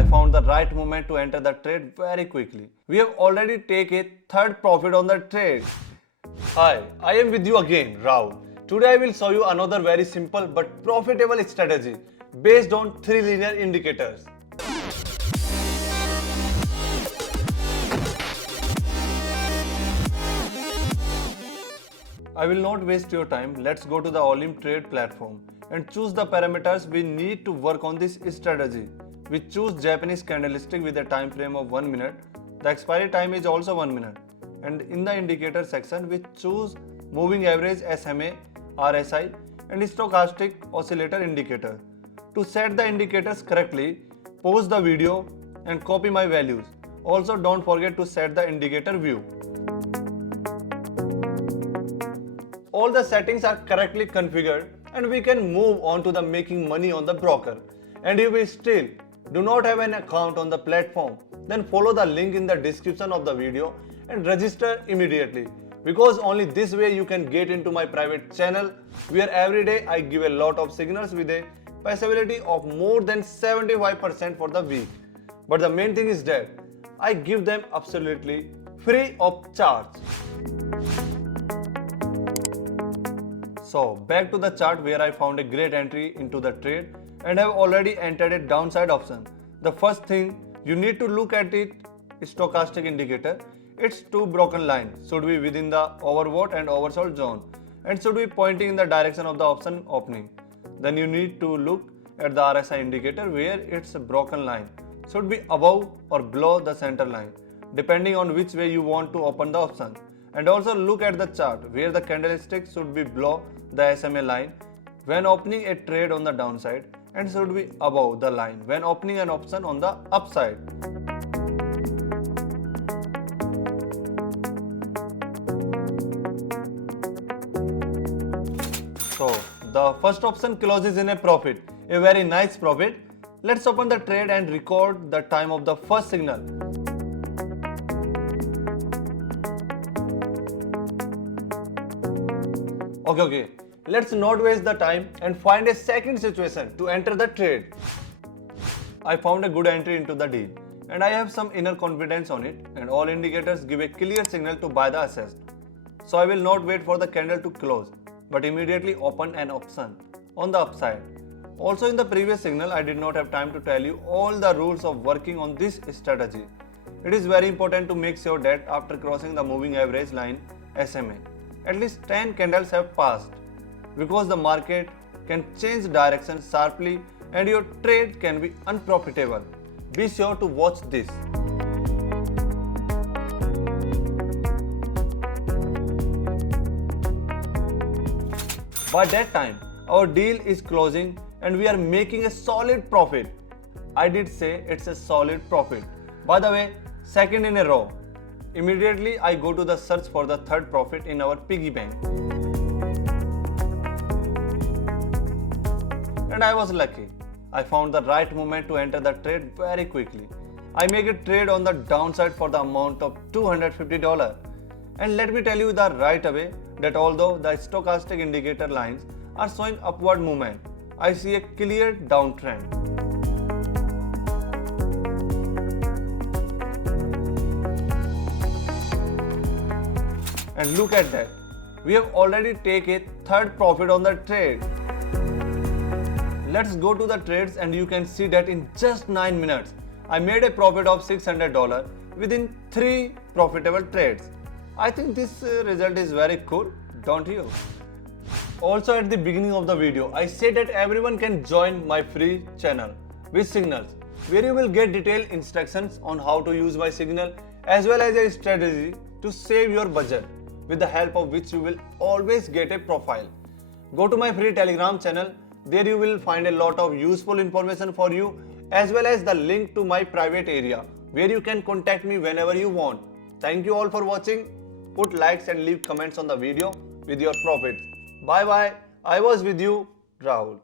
I found the right moment to enter the trade very quickly. We have already taken a third profit on the trade. Hi, I am with you again, Rahul. Today I will show you another very simple but profitable strategy based on 3 linear indicators. I will not waste your time. Let's go to the Olymp Trade platform and choose the parameters we need to work on this strategy. We choose Japanese candlestick with a time frame of 1 minute. The expiry time is also 1 minute. And in the indicator section, we choose moving average SMA, RSI and stochastic oscillator indicator. To set the indicators correctly, pause the video and copy my values. Also, don't forget to set the indicator view. All the settings are correctly configured and we can move on to the making money on the broker. And if you still do not have an account on the platform, then follow the link in the description of the video and register immediately, because only this way you can get into my private channel where every day I give a lot of signals with a possibility of more than 75% for the week. But the main thing is that I give them absolutely free of charge. So back to the chart where I found a great entry into the trade and have already entered a downside option. The first thing you need to look at it stochastic indicator. Its two broken lines should be within the overbought and oversold zone and should be pointing in the direction of the option opening. Then you need to look at the RSI indicator where its broken line should be above or below the center line depending on which way you want to open the option. And also look at the chart where the candlestick should be below the SMA line when opening a trade on the downside and should be above the line when opening an option on the upside. So the first option closes in a profit, a very nice profit. Let's open the trade and record the time of the first signal. Okay, let's not waste the time and find a second situation to enter the trade. I found a good entry into the deal and I have some inner confidence on it and all indicators give a clear signal to buy the asset. So I will not wait for the candle to close but immediately open an option on the upside. Also in the previous signal I did not have time to tell you all the rules of working on this strategy. It is very important to make sure that after crossing the moving average line SMA, at least 10 candles have passed, because the market can change direction sharply and your trade can be unprofitable. Be sure to watch this. By that time, our deal is closing and we are making a solid profit. I did say it's a solid profit. By the way, second in a row. Immediately I go to the search for the third profit in our piggy bank. And I was lucky. I found the right moment to enter the trade very quickly. I make a trade on the downside for the amount of $250. And let me tell you the right away that although the stochastic indicator lines are showing upward movement, I see a clear downtrend. And look at that, we have already taken a third profit on the trade. Let's go to the trades and you can see that in just 9 minutes, I made a profit of $600 within 3 profitable trades. I think this result is very cool, don't you? Also at the beginning of the video, I said that everyone can join my free channel with signals, where you will get detailed instructions on how to use my signal as well as a strategy to save your budget, with the help of which you will always get a profile. Go to my free Telegram channel. There you will find a lot of useful information for you as well as the link to my private area where you can contact me whenever you want. Thank you all for watching. Put likes and leave comments on the video with your profits. Bye bye. I was with you, Rahul.